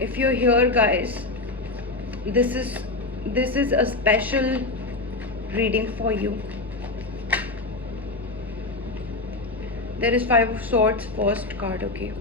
if you're here, guys, this is a special reading for you. There is Five of Swords, first card. Okay,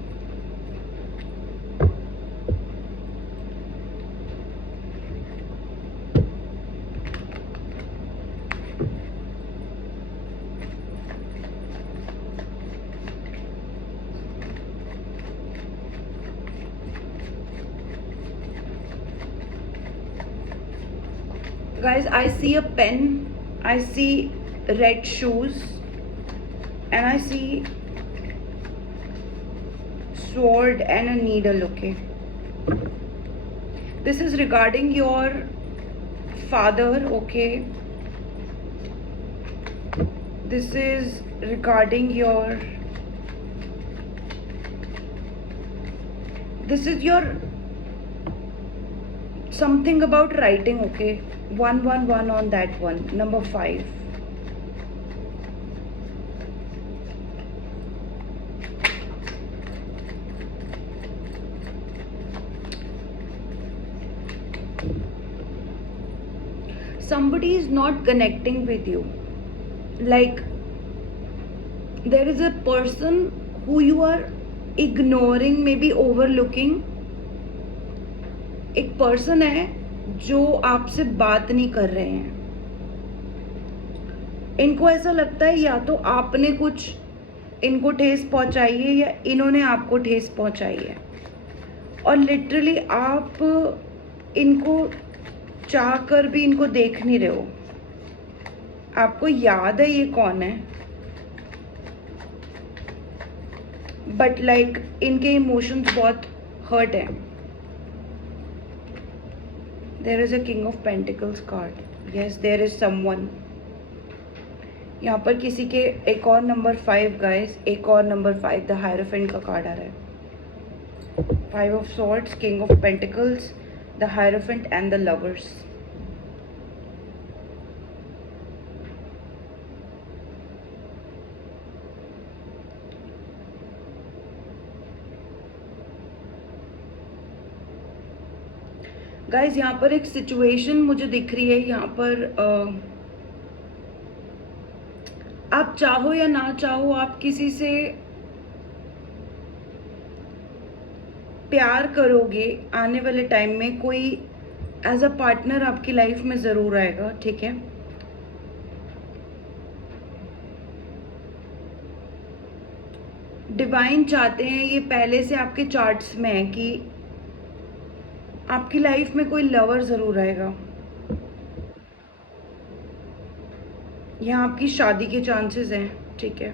guys, I see a pen, I see red shoes, and I see sword and a needle. Okay, this is regarding your father. Okay, this is regarding your, this is your something about writing. Okay, 111 on that one, number 5. Somebody is not connecting with you. Like, there is a person who you are ignoring, maybe overlooking. एक person है जो आपसे बात नहीं कर रहे हैं. इनको ऐसा लगता है या तो आपने कुछ इनको ठेस पहुंचाई है या इन्होंने आपको ठेस पहुंचाई है, और लिटरली आप इनको चाह कर भी इनको देख नहीं रहे हो. आपको याद है ये कौन है, बट लाइक इनके इमोशंस बहुत हर्ट हैं. There is a king of pentacles card. Yes, there is someone. यहाँ पर किसी के एक और नंबर 5 गाइस, एक और नंबर 5, द हायरोफेंट का कार्ड आ रहा है. 5 of swords, king of pentacles, the hierophant and the lovers. Guys, यहाँ पर एक सिचुएशन मुझे दिख रही है. यहाँ पर आप चाहो या ना चाहो, आप किसी से प्यार करोगे. आने वाले टाइम में कोई एज अ पार्टनर आपकी लाइफ में ज़रूर आएगा. ठीक है, डिवाइन चाहते हैं, ये पहले से आपके चार्ट्स में है कि आपकी लाइफ में कोई लवर ज़रूर आएगा. यहाँ आपकी शादी के चांसेस हैं. ठीक है,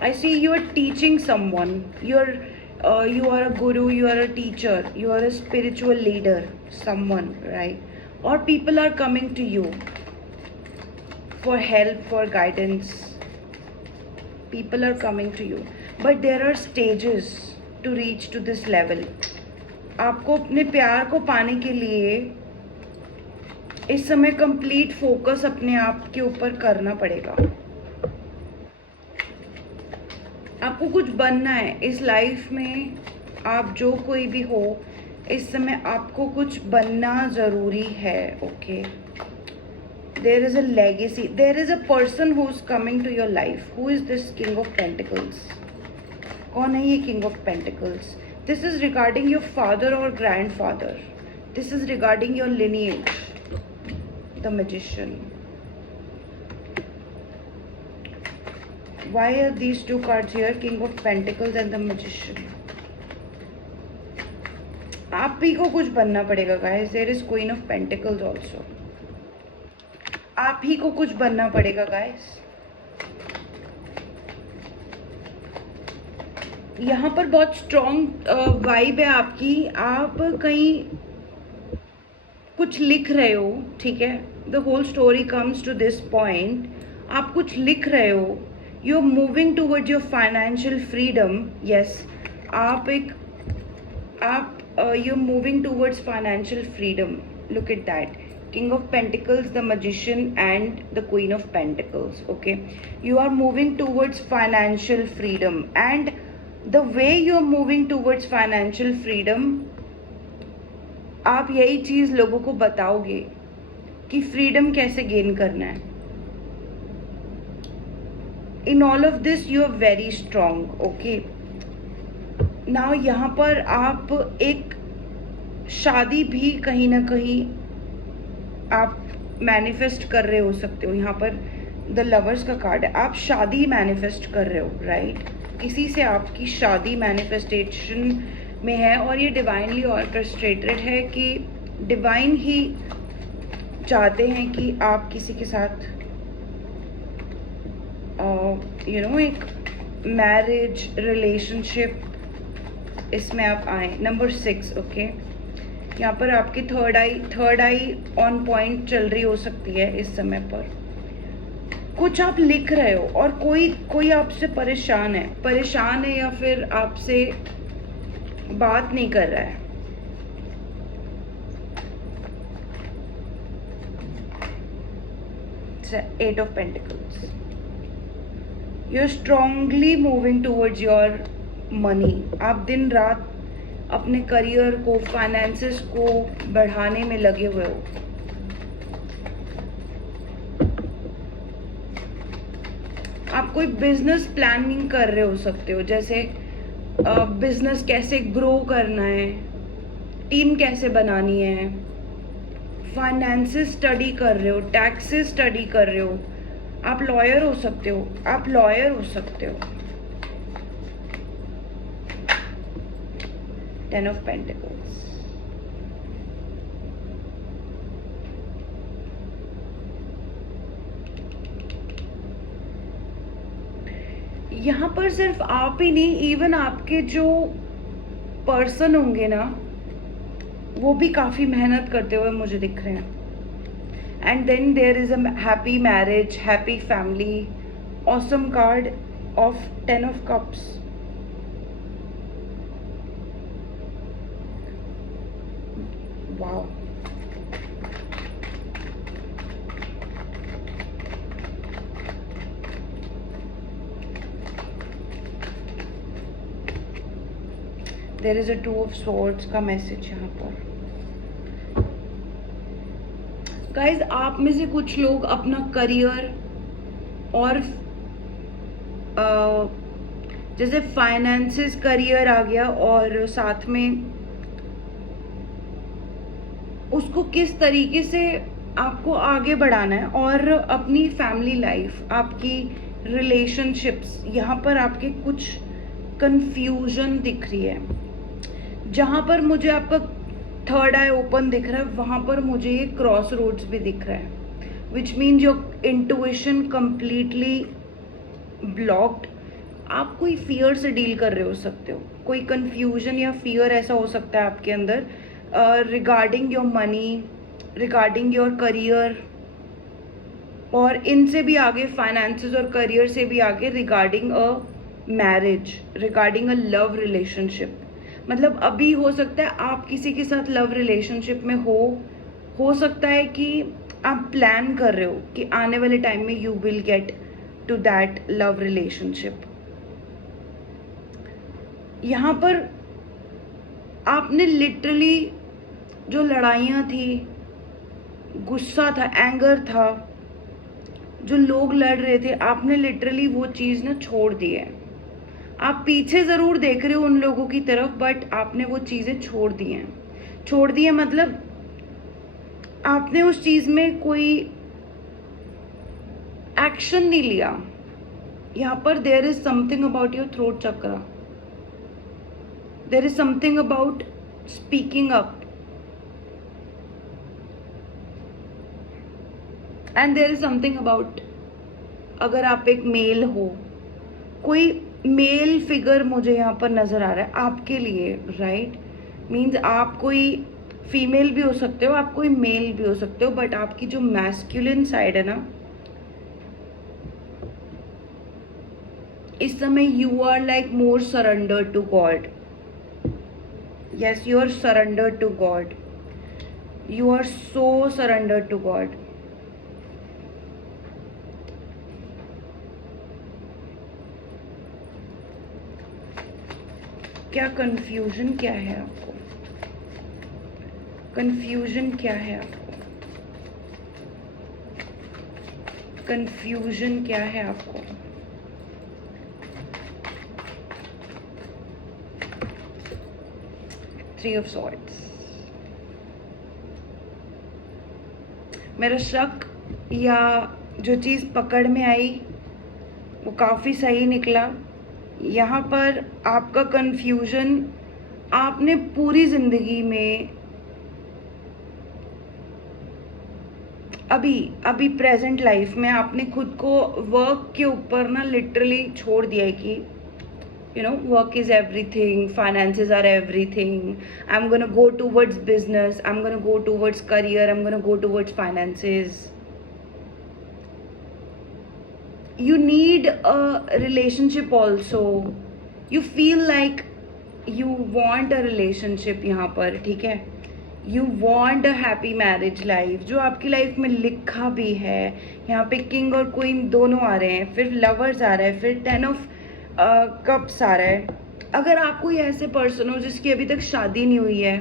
I see you are teaching someone. You are a guru, you are a teacher, you are a spiritual leader, someone, right? Or people are coming to you for help, for guidance. People are coming to you, but there are stages to reach to this level. आपको अपने प्यार को पाने के लिए इस समय complete focus अपने आप के ऊपर करना पड़ेगा. आपको कुछ बनना है इस लाइफ में. आप जो कोई भी हो, इस समय आपको कुछ बनना ज़रूरी है. Okay, there is a legacy, there is a person who is coming to your life. Who is this king of pentacles? कौन है ये king of pentacles? This is regarding your father or grandfather. This is regarding your lineage. The magician. Why are these two cards here? King of pentacles and the magician. आप ही को कुछ बनना पड़ेगा guys. There is queen of pentacles also. आप ही को कुछ बनना पड़ेगा गाइस. यहाँ पर बहुत स्ट्रॉन्ग वाइब है आपकी. आप कहीं कुछ लिख रहे हो. ठीक है, the whole story comes to this point. आप कुछ लिख रहे हो. You are moving toward your financial freedom. Yes, you are moving towards financial freedom. Look at that. King of Pentacles, the Magician, and the Queen of Pentacles. Okay, you are moving towards financial freedom, and the way you are moving towards financial freedom, आप यही चीज लोगों को बताओगे कि freedom कैसे gain करना है. In all of this you are very strong. Okay, now यहाँ पर आप एक शादी भी कहीं ना कहीं आप मैनिफेस्ट कर रहे हो सकते हो. यहाँ पर द लवर्स का कार्ड है, आप शादी मैनिफेस्ट कर रहे हो, राइट? किसी से आपकी शादी मैनिफेस्टेशन में है, और ये डिवाइनली ऑर्केस्ट्रेटेड है कि डिवाइन ही चाहते हैं कि आप किसी के साथ एक मैरिज रिलेशनशिप इसमें आप आए. नंबर 6. ओके, यहाँ पर आपकी थर्ड आई ऑन पॉइंट चल रही हो सकती है इस समय पर. कुछ आप लिख रहे हो और कोई आपसे परेशान है या फिर आपसे बात नहीं कर रहा है. Eight of Pentacles. You're strongly moving towards your money. आप दिन रात अपने करियर को, फाइनेंसेस को बढ़ाने में लगे हुए हो. आप कोई बिजनेस प्लानिंग कर रहे हो सकते हो, जैसे बिजनेस कैसे ग्रो करना है, टीम कैसे बनानी है, फाइनेंसेस स्टडी कर रहे हो, टैक्सेस स्टडी कर रहे हो. आप लॉयर हो सकते हो, Ten of Pentacles. यहाँ पर सिर्फ आप ही नहीं, इवन आपके जो पर्सन होंगे ना, वो भी काफी मेहनत करते हुए मुझे दिख रहे हैं. And then there is a happy marriage, happy family. Awesome card of 10 of Cups. Wow, there is a 2 of Swords का मैसेज यहाँ पर. गाइज, आप में से कुछ लोग अपना करियर और जैसे फाइनेंसेस करियर आ गया, और साथ में उसको किस तरीके से आपको आगे बढ़ाना है, और अपनी फैमिली लाइफ, आपकी रिलेशनशिप्स, यहाँ पर आपके कुछ कंफ्यूजन दिख रही है. जहाँ पर मुझे आपका थर्ड आई ओपन दिख रहा है, वहाँ पर मुझे ये क्रॉस रोड्स भी दिख रहा है, which means your intuition completely blocked. आप कोई फियर से डील कर रहे हो सकते हो, कोई कंफ्यूजन या फियर ऐसा हो सकता है आपके अंदर regarding your money, regarding your career, और इनसे भी आगे फाइनेंसेस और करियर से भी आगे regarding a marriage, regarding a love relationship. मतलब अभी हो सकता है आप किसी के साथ लव रिलेशनशिप में हो सकता है कि आप प्लान कर रहे हो कि आने वाले टाइम में you will get to that love relationship. यहाँ पर आपने लिटरली जो लड़ाइयाँ थी, गुस्सा था, एंगर था, जो लोग लड़ रहे थे, आपने लिटरली वो चीज़ ना छोड़ दी है. आप पीछे ज़रूर देख रहे हो उन लोगों की तरफ, बट आपने वो चीज़ें छोड़ दी हैं. मतलब आपने उस चीज़ में कोई एक्शन नहीं लिया. यहाँ पर there is something about your throat chakra, there is something about speaking up, and there is something about, अगर आप एक मेल हो, कोई मेल फिगर मुझे यहाँ पर नजर आ रहा है आपके लिए, राइट? मीन्स आप कोई फीमेल भी हो सकते हो, आप कोई मेल भी हो सकते हो, बट आपकी जो मैस्कुलिन साइड है ना, इस समय you are like more surrender to God. Yes, you are surrender to God. You are so surrendered to God. क्या कंफ्यूजन क्या है आपको? कंफ्यूजन क्या है आपको? कंफ्यूजन क्या है आपको? Three of swords. मेरा शक या जो चीज़ पकड़ में आई वो काफ़ी सही निकला. यहाँ पर आपका कंफ्यूजन, आपने पूरी ज़िंदगी में अभी प्रेजेंट लाइफ में आपने खुद को वर्क के ऊपर ना लिटरली छोड़ दिया है कि work is everything, finances are everything, I'm gonna go towards business, I'm gonna go towards career, I'm gonna go towards finances. You need a relationship also. You feel like you want a relationship यहाँ पर, ठीक है? You want a happy marriage life, जो आपकी life में लिखा भी है. यहाँ पे किंग और क्वीन दोनों आ रहे हैं, फिर लवर्स आ रहा है, फिर 10 ऑफ कप्स आ रहा है. अगर आप कोई ऐसे पर्सन हो जिसकी अभी तक शादी नहीं हुई है,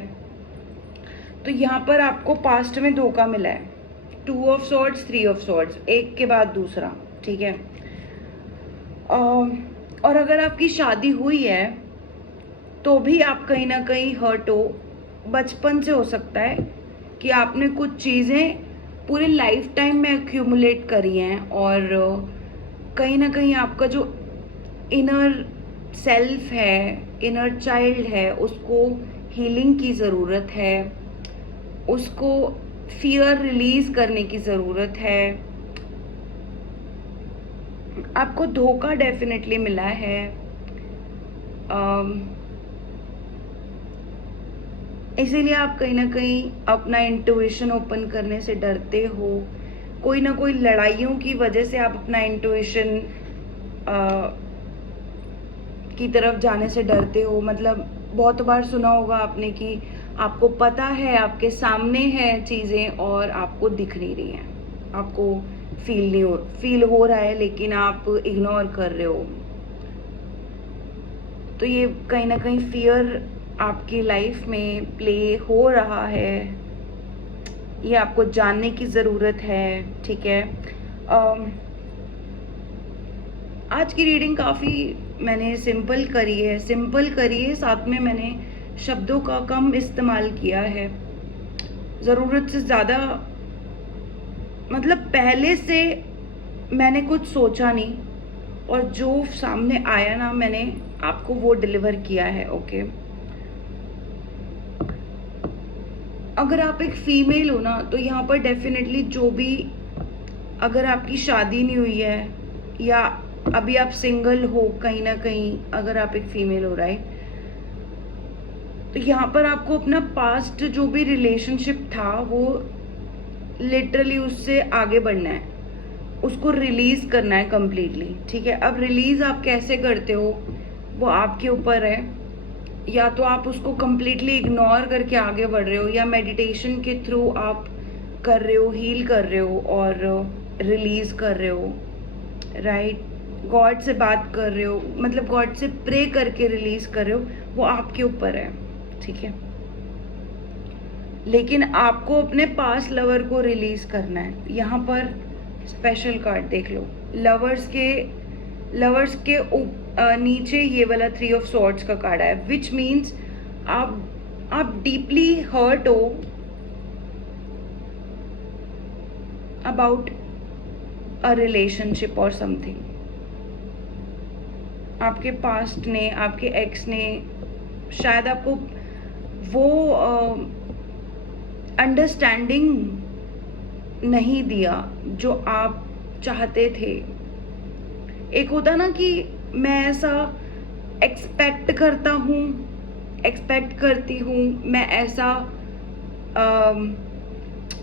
तो यहाँ पर आपको पास्ट में धोखा मिला है. 2 ऑफ सॉर्ड्स, 3 ऑफ सॉर्ड्स, एक के बाद दूसरा, ठीक है? और अगर आपकी शादी हुई है तो भी आप कहीं ना कहीं हर्ट हो. बचपन से हो सकता है कि आपने कुछ चीज़ें पूरे लाइफ टाइम में एक्यूमुलेट करी हैं, और कहीं ना कहीं आपका जो इनर सेल्फ है, इनर चाइल्ड है, उसको हीलिंग की ज़रूरत है, उसको फियर रिलीज़ करने की ज़रूरत है. आपको धोखा डेफिनेटली मिला है. इसीलिए आप कहीं ना कहीं अपना इंट्यूशन ओपन करने से डरते हो. कोई ना कोई लड़ाइयों की वजह से आप अपना इंट्यूशन की तरफ जाने से डरते हो. मतलब बहुत बार सुना होगा आपने कि आपको पता है, आपके सामने है चीज़ें और आपको दिख नहीं रही हैं, आपको फील हो रहा है लेकिन आप इग्नोर कर रहे हो. तो ये कहीं ना कहीं फियर आपकी लाइफ में प्ले हो रहा है. ये आपको जानने की ज़रूरत है, ठीक है? आज की रीडिंग काफ़ी मैंने सिंपल करी है, साथ में मैंने शब्दों का कम इस्तेमाल किया है. ज़रूरत से ज़्यादा, मतलब पहले से मैंने कुछ सोचा नहीं, और जो सामने आया ना मैंने आपको वो डिलीवर किया है. ओके, अगर आप एक फीमेल हो ना, तो यहाँ पर डेफिनेटली जो भी, अगर आपकी शादी नहीं हुई है या अभी आप सिंगल हो कहीं ना कहीं, अगर आप एक फीमेल हो, राइट, तो यहाँ पर आपको अपना पास्ट जो भी रिलेशनशिप था वो लिटरली उससे आगे बढ़ना है, उसको रिलीज़ करना है कम्प्लीटली, ठीक है? अब रिलीज़ आप कैसे करते हो वो आपके ऊपर है. या तो आप उसको कम्प्लीटली इग्नोर करके आगे बढ़ रहे हो, या मेडिटेशन के थ्रू आप कर रहे हो, हील कर रहे हो और रिलीज़ कर रहे हो, राइट? गॉड से बात कर रहे हो, मतलब गॉड से प्रे करके रिलीज़ कर रहे हो, वो आपके ऊपर है, ठीक है? लेकिन आपको अपने पास लवर को रिलीज़ करना है. यहाँ पर स्पेशल कार्ड देख लो. लवर्स के नीचे ये वाला 3 ऑफ सॉर्ड्स का कार्ड है, विच मीन्स आप डीपली हर्ट हो अबाउट अ रिलेशनशिप और समथिंग. आपके पास्ट ने, आपके एक्स ने शायद आपको वो अंडरस्टैंडिंग नहीं दिया जो आप चाहते थे. एक होता ना कि मैं ऐसा एक्सपेक्ट करती हूँ, मैं ऐसा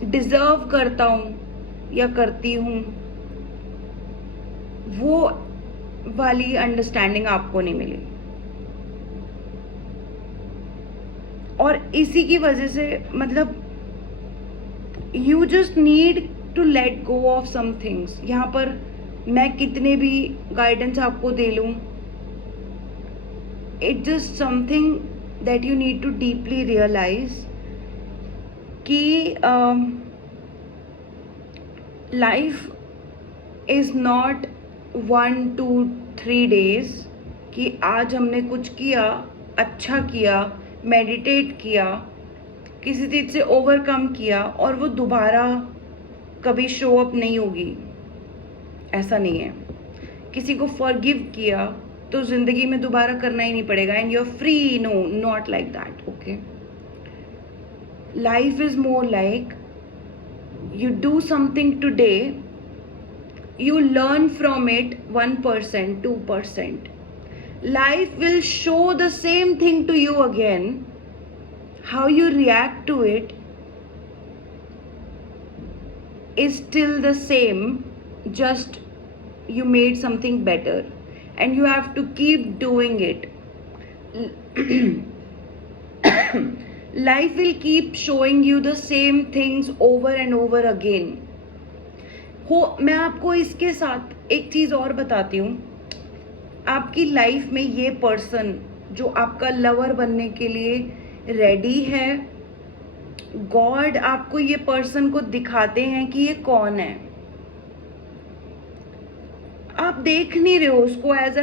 डिज़र्व करता हूँ या करती हूँ, वो वाली अंडरस्टैंडिंग आपको नहीं मिली. और इसी की वजह से, मतलब you just need to let go of some things. यहाँ पर मैं कितने भी गाइडेंस आपको दे लूँ, it just something that you need to deeply realize कि लाइफ इज नॉट 1 2 3 days कि आज हमने कुछ किया, अच्छा किया, मेडिटेट किया, किसी चीज़ से ओवरकम किया और वो दोबारा कभी शो अप नहीं होगी. ऐसा नहीं है. किसी को फॉरगिव किया तो ज़िंदगी में दोबारा करना ही नहीं पड़ेगा and you are free. No, not like that. Okay, life is more like you do something today, you learn from it 1%, 2%. Life will show the same thing to you again. How you react to it is still the same, just you made something better and you have to keep doing it. Life will keep showing you the same things over and over again. मैं आपको इसके साथ एक चीज़ और बताती हूँ. आपकी life में ये पर्सन जो आपका लवर बनने के लिए रेडी है, गॉड आपको ये पर्सन को दिखाते हैं कि ये कौन है. आप देख नहीं रहे हो उसको as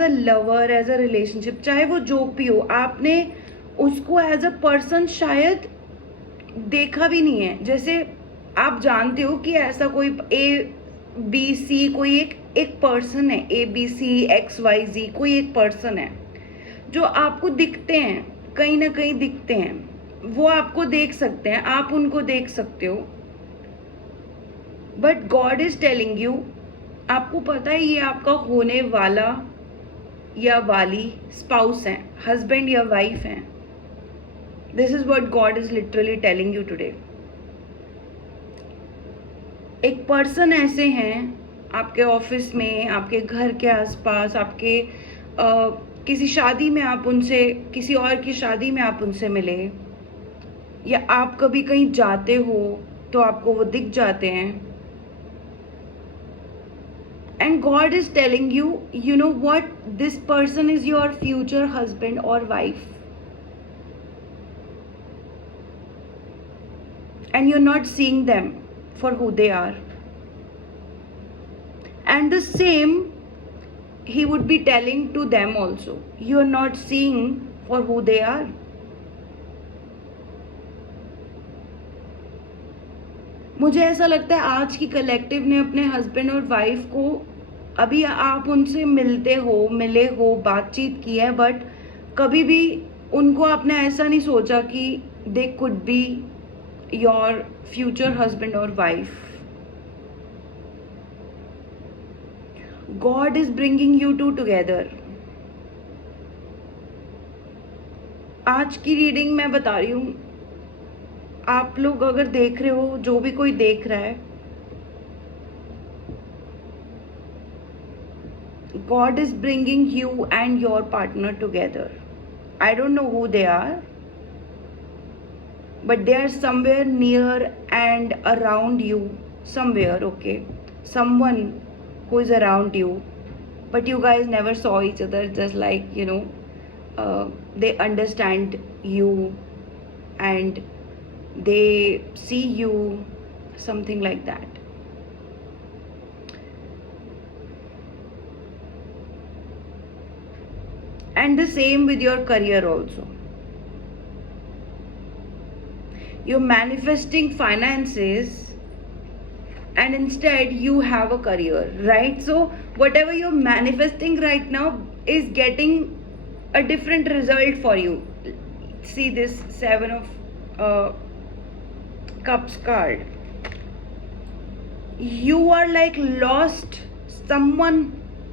a lover, as a relationship, चाहे वो जो भी हो. आपने उसको एज अ पर्सन शायद देखा भी नहीं है. जैसे आप जानते हो कि ऐसा कोई ABC, कोई एक पर्सन है, ABC XYZ, कोई एक पर्सन है जो आपको दिखते हैं, कहीं ना कहीं दिखते हैं. वो आपको देख सकते हैं, आप उनको देख सकते हो. But God is telling you, आपको पता है ये आपका होने वाला या वाली स्पाउस है, हस्बैंड या वाइफ है. This is what God is literally telling you today. एक पर्सन ऐसे हैं आपके ऑफिस में, आपके घर के आसपास, आपके किसी शादी में आप उनसे, किसी और की शादी में आप उनसे मिले, या आप कभी कहीं जाते हो तो आपको वो दिख जाते हैं. And God is telling you, you know what, this person is your future husband or wife. And you're not seeing them for who they are. And the same he would be telling to them also. You're not seeing for who they are. मुझे ऐसा लगता है आज की collective ने अपने husband और wife को, अभी आप उनसे मिले हो, बातचीत की है, बट कभी भी उनको आपने ऐसा नहीं सोचा कि they could be your future husband or wife. God is bringing you two together. आज की रीडिंग मैं बता रही हूँ, आप लोग अगर देख रहे हो, जो भी कोई देख रहा है, God is bringing you and your partner together. I don't know who they are, but they are somewhere near and around you, somewhere. Okay, someone who is around you, but you guys never saw each other. Just like, you know, they understand you and they see you, something like that. And the same with your career also. You're manifesting finances and instead you have a career, right? So whatever you're manifesting right now is getting a different result for you. See this 7 of Cups card. You are like lost. Someone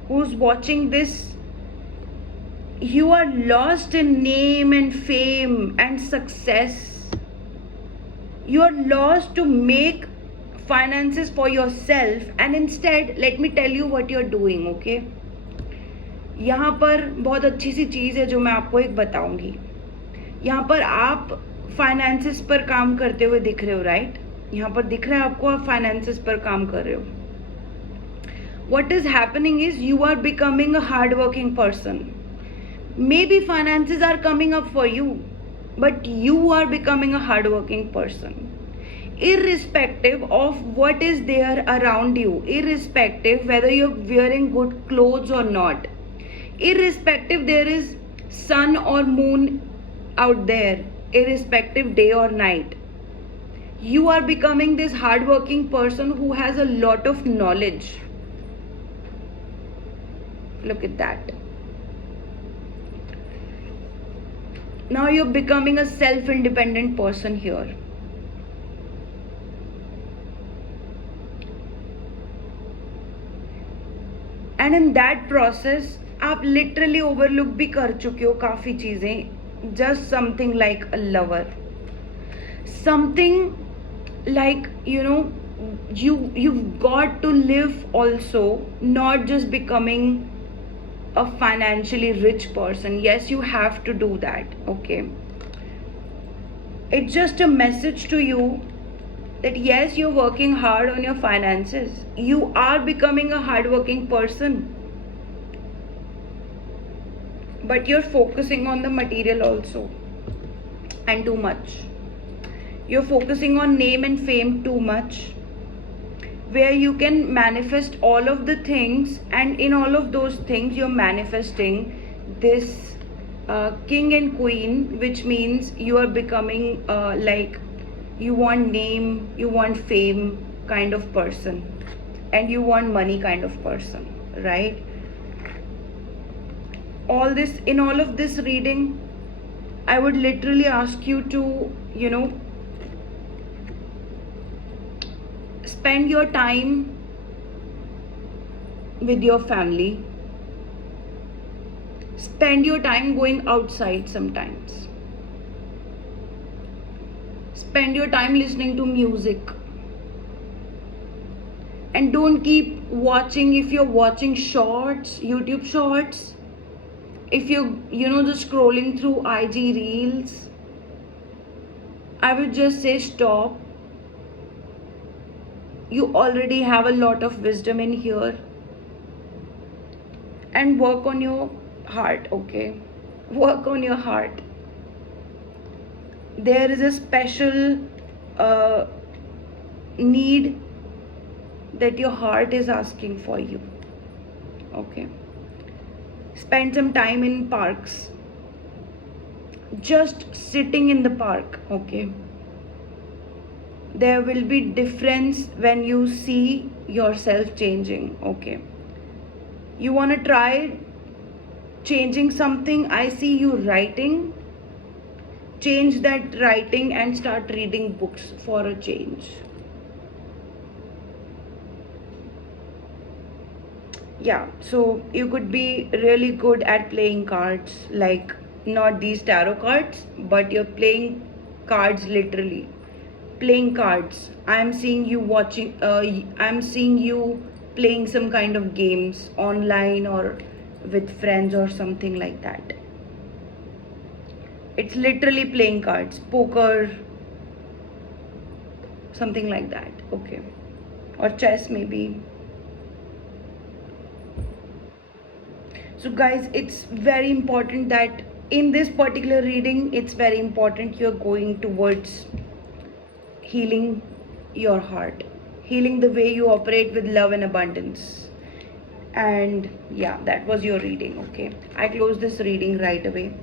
who's watching this, you are lost in name and fame and success. You are lost to make finances for yourself, and instead let me tell you what you are doing. Okay, यहाँ पर बहुत अच्छी सी चीज़ है जो मैं आपको एक बताऊंगी. यहाँ पर आप फाइनेंसेस पर काम करते हुए दिख रहे हो, राइट? यहाँ पर दिख रहा है आपको आप फाइनेंसेस पर काम कर रहे हो. What is happening is you are becoming a hardworking person. Maybe finances are coming up for you, but you are becoming a hardworking person. Irrespective of what is there around you, irrespective whether you're wearing good clothes or not, irrespective there is sun or moon out there, irrespective day or night, you are becoming this hardworking person who has a lot of knowledge. Look at that. Now you're becoming a self-independent person here. And in that process, आप literally overlook भी कर चुके हो काफ़ी चीज़ें. Just something like a lover. Something like, you've got to live also, not just becoming a financially rich person. Yes, you have to do that, okay? It's just a message to you that yes, you're working hard on your finances. You are becoming a hardworking person, but you're focusing on the material also, and too much. You're focusing on name and fame too much, where you can manifest all of the things, and in all of those things you're manifesting this king and queen, which means you are becoming like you want name, you want fame kind of person, and you want money kind of person, right? In all of this reading, I would literally ask you to spend your time with your family. Spend your time going outside sometimes. Spend your time listening to music. And don't keep watching, if you're watching shorts, YouTube shorts, if you're just scrolling through IG reels, I would just say stop. You already have a lot of wisdom in here, and work on your heart, okay? Work on your heart. There is a special need that your heart is asking for you, okay? Spend some time in parks, just sitting in the park, okay? There will be difference when you see yourself changing, okay? You want to try changing something. I see you writing. Change that writing and start reading books for a change. Yeah, so you could be really good at playing cards, like not these tarot cards, but you're playing cards, literally playing cards. I'm seeing you watching, I'm seeing you playing some kind of games online or with friends or something like that. It's literally playing cards, poker, something like that, okay? Or chess maybe. So guys, it's very important that in this particular reading, it's very important you're going towards healing your heart, healing the way you operate with love and abundance. And yeah, that was your reading, okay? I close this reading right away.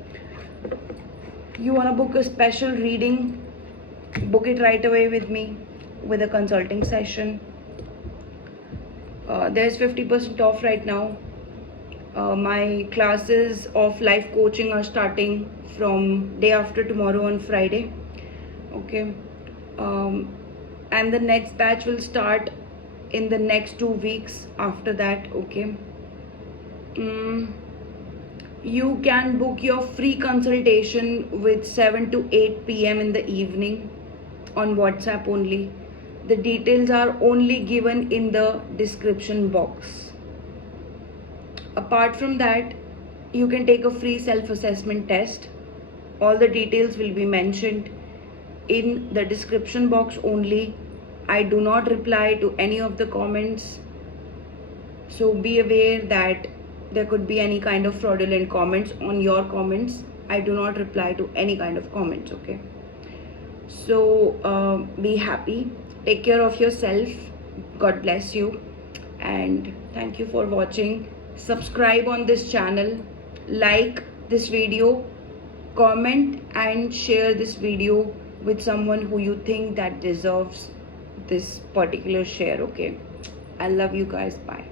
You want to book a special reading, book it right away with me with a consulting session. There's 50% off right now. My classes of life coaching are starting from day after tomorrow on Friday, okay? And the next batch will start in the next 2 weeks after that, okay? You can book your free consultation with 7 to 8 p.m. in the evening on WhatsApp only. The details are only given in the description box. Apart from that, you can take a free self-assessment test. All the details will be mentioned in the description box only. I do not reply to any of the comments. So be aware that there could be any kind of fraudulent comments on your comments. I do not reply to any kind of comments, okay? So be happy, take care of yourself. God bless you, and thank you for watching. Subscribe on this channel, like this video, comment and share this video with someone who you think that deserves this particular share, okay? I love you guys. Bye.